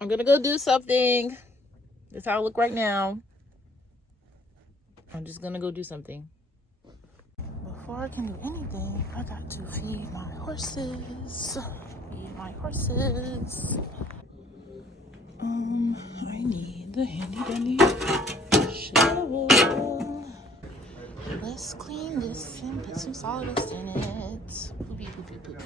I'm gonna go do something. That's how I look right now. I'm just gonna go do something. Before I can do anything, I got to feed my horses. Feed my horses. I need the handy dandy shovel. Let's clean this and put some sawdust in it. Poopy, poopy, poopy.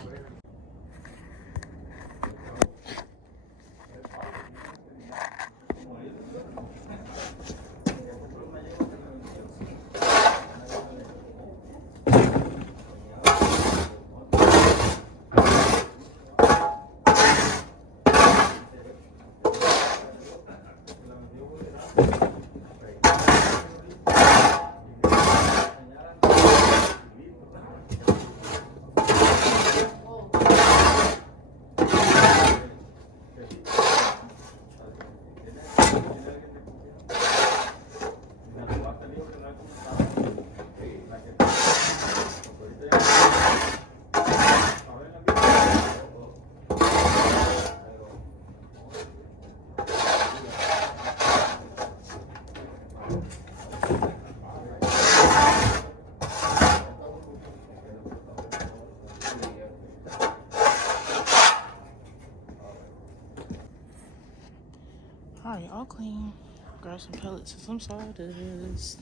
Alright, all clean. Grab some pellets and some sawdust.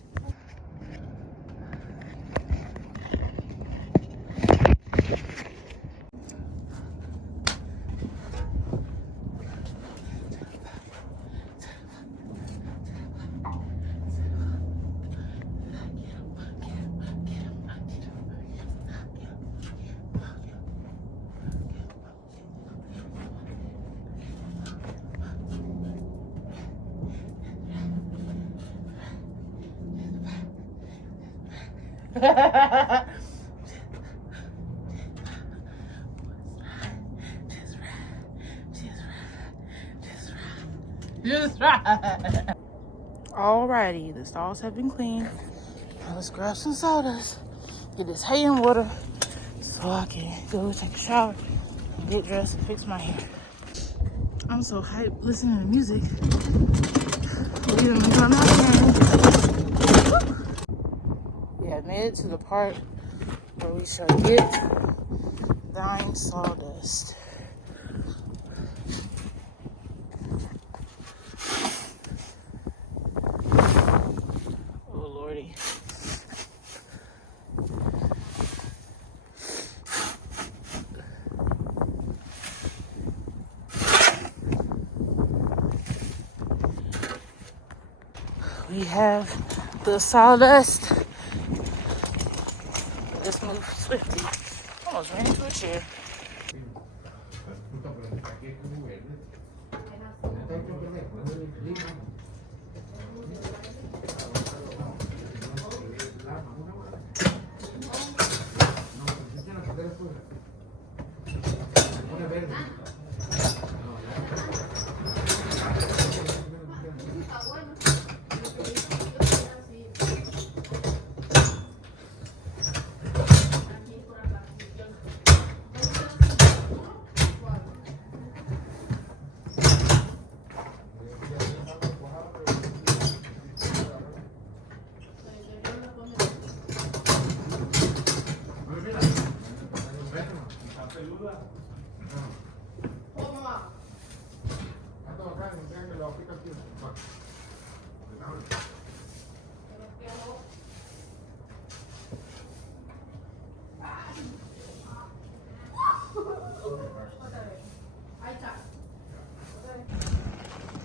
Just right. Alrighty, the stalls have been cleaned. Now let's grab some sawdust. Get this hay and water so I can go take a shower and get dressed and fix my hair. I'm so hyped listening to music. We have made it to the part where we shall get thine sawdust. Oh Lordy. We have the sawdust. Let's move swiftly. Almost ran into a chair.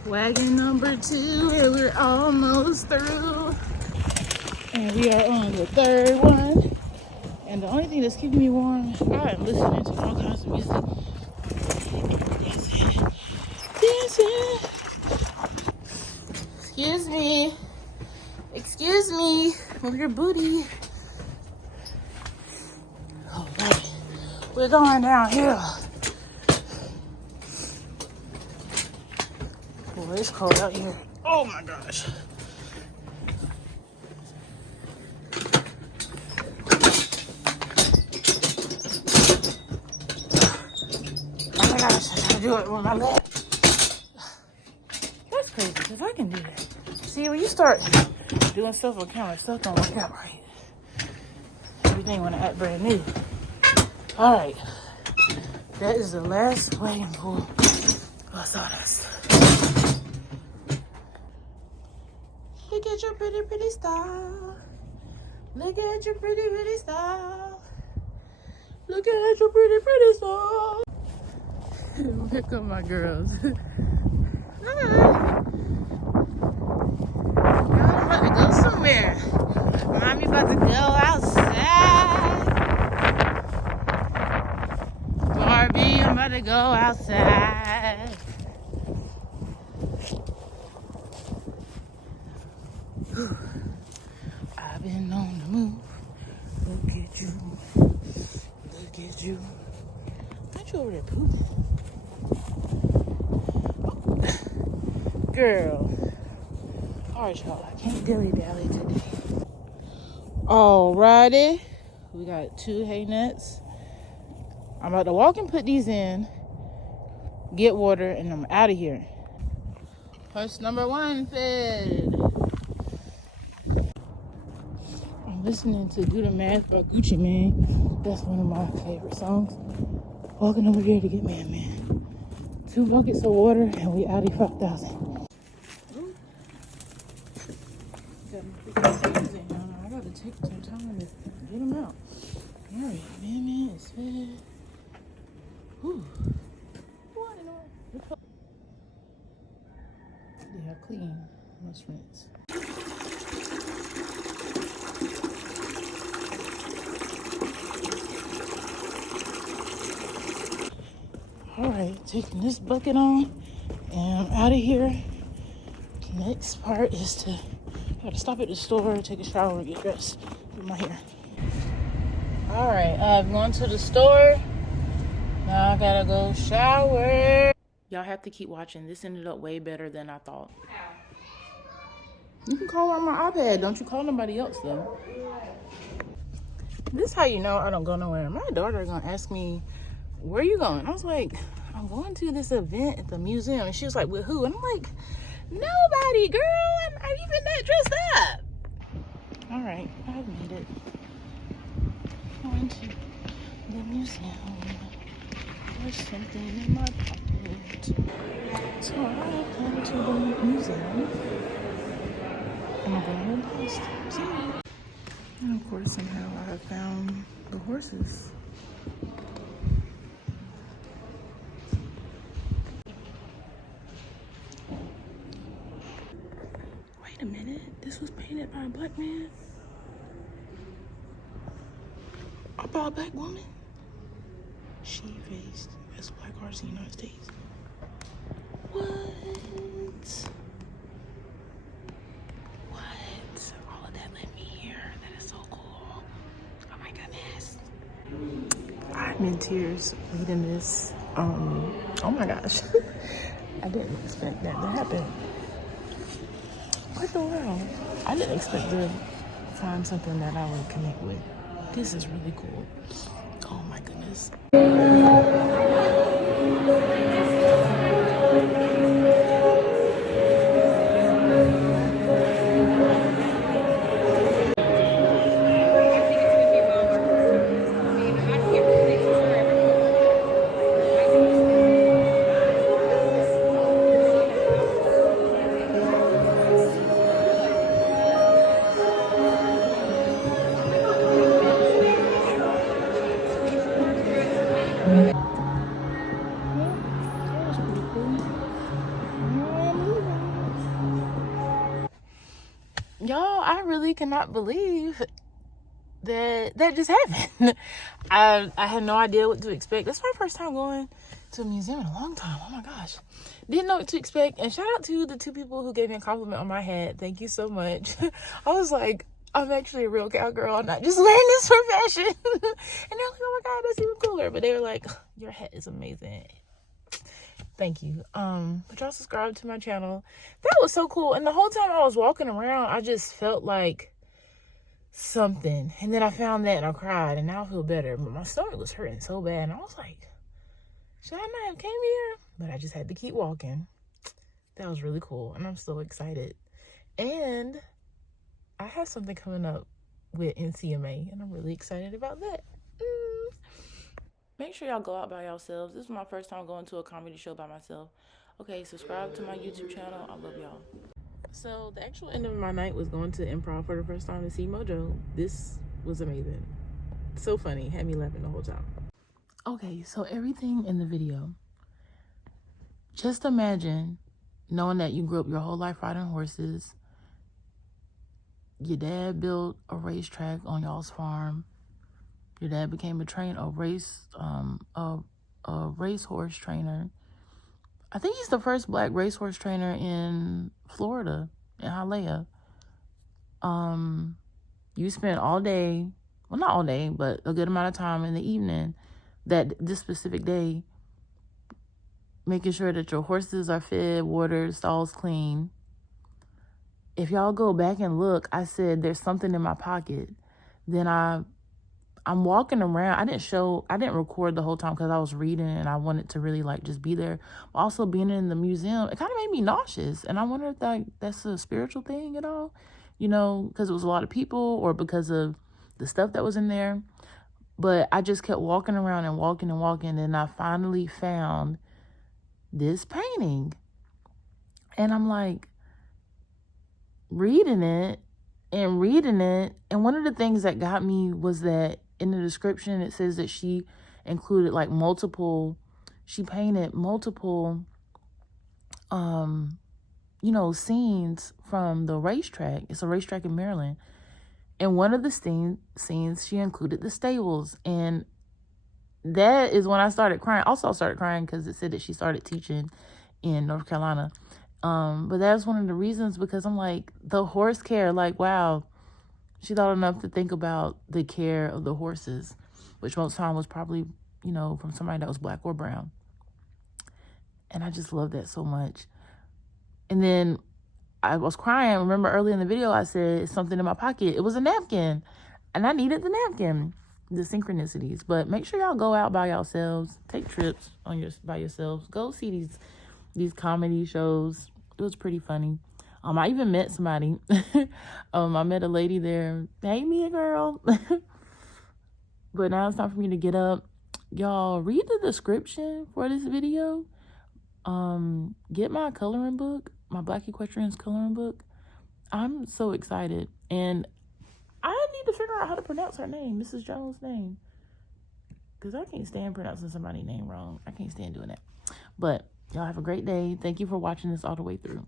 Wagon number 2, and we're almost through. And we are on the 3rd one. And the only thing that's keeping me warm, I am listening to all kinds of music. Dancing. Dancing. Excuse me. Excuse me. Move your booty. All right. We're going downhill. Boy, it's cold out here. Oh my gosh. Oh my gosh, I gotta do it with my leg. If I can do that. See, when you start doing stuff on camera, stuff don't work out right. Everything want to act brand new. All right. That is the last wagon pool of sawdust. Look at your pretty, pretty style. Look at your pretty, pretty style. Look at your pretty, pretty style. Here come my girls. Hi. I'm about to go somewhere. Mommy about to go outside. Barbie, I'm about to go outside. Whew. I've been on the move. Look at you. Look at you. Aren't you over there pooping? Oh. Girl. Alright, y'all. I can't dilly-dally today. Alrighty. We got 2 hay nets. I'm about to walk and put these in, get water, and I'm out of here. Horse number 1 fed. I'm listening to Do the Math by Gucci Mane. That's one of my favorite songs. Walking over here to get man. 2 buckets of water, and we out of 5,000. I gotta take some time to get them out. Alright, man is fed. Whew. Yeah, clean. Let's rinse. Alright, taking this bucket on, and I'm out of here. The next part is to gotta stop at the store, take a shower, and get dressed with my hair. Alright, I've gone to the store. Now I gotta go shower. Y'all have to keep watching. This ended up way better than I thought. You can call on my iPad. Don't you call nobody else, though. This is how you know I don't go nowhere. My daughter gonna ask me, where are you going? I was like, I'm going to this event at the museum. And she was like, with who? And I'm like, nobody, girl. I'm even that dressed up. All right, I've made it. Going to the museum. There's something in my pocket. So I've come to the museum. And I'm going to post. See? And of course, somehow I found the horses. Wait a minute. This was painted by a black man? Or by a black woman? She faced as black artists in the United States. What? What? All of that led me here. That is so cool. Oh my goodness. I'm in tears reading this. Oh my gosh. I didn't expect that to happen. What the world? I didn't expect to find something that I would connect with. This is really cool. Oh my goodness. Y'all, I really cannot believe that just happened. I had no idea what to expect. That's my first time going to a museum in a long time. Oh my gosh. Didn't know what to expect. And shout out to the 2 people who gave me a compliment on my hat. Thank you so much. I was like, I'm actually a real cowgirl. I'm not just wearing this for fashion. And they're like, oh my God, that's even cooler. But they were like, your hat is amazing. Thank you. But y'all subscribe to my channel. That was so cool. And the whole time I was walking around, I just felt like something. And then I found that and I cried. And now I feel better. But my stomach was hurting so bad. And I was like, should I not have came here? But I just had to keep walking. That was really cool, and I'm so excited. And I have something coming up with NCMA, and I'm really excited about that. Make sure y'all go out by yourselves. This is my first time going to a comedy show by myself. Okay, subscribe to my YouTube channel. I love y'all. So the actual end of my night was going to improv for the first time to see Mojo. This was amazing. So funny. Had me laughing the whole time. Okay, so everything in the video. Just imagine knowing that you grew up your whole life riding horses. Your dad built a racetrack on y'all's farm. Your dad became a racehorse trainer. I think he's the first black racehorse trainer in Florida, in Hialeah. You spent all day, well, not all day, but a good amount of time in the evening, this specific day, making sure that your horses are fed, watered, stalls clean. If y'all go back and look, I said there's something in my pocket. Then I'm walking around. I didn't record the whole time because I was reading and I wanted to really like just be there. But also being in the museum, it kind of made me nauseous. And I wonder if that's a spiritual thing at all, because it was a lot of people or because of the stuff that was in there. But I just kept walking around and walking and walking. And I finally found this painting. And I'm like reading it. And one of the things that got me was that in the description, it says that she included she painted multiple, scenes from the racetrack. It's a racetrack in Maryland. And one of the scenes, she included the stables. And that is when I started crying. Also, I started crying because it said that she started teaching in North Carolina. But that's one of the reasons, because I'm like, the horse care, like, wow. She thought enough to think about the care of the horses, which most time was probably, from somebody that was black or brown. And I just love that so much. And then I was crying. Remember early in the video, I said it's something in my pocket. It was a napkin. And I needed the napkin. The synchronicities. But make sure y'all go out by yourselves. Take trips by yourselves. Go see these comedy shows. It was pretty funny. I even met somebody. I met a lady there. Hey, me, girl. But now it's time for me to get up. Y'all, read the description for this video. Get my coloring book, my Black Equestrians coloring book. I'm so excited. And I need to figure out how to pronounce her name, Mrs. Jones' name. Because I can't stand pronouncing somebody's name wrong. I can't stand doing that. But y'all have a great day. Thank you for watching this all the way through.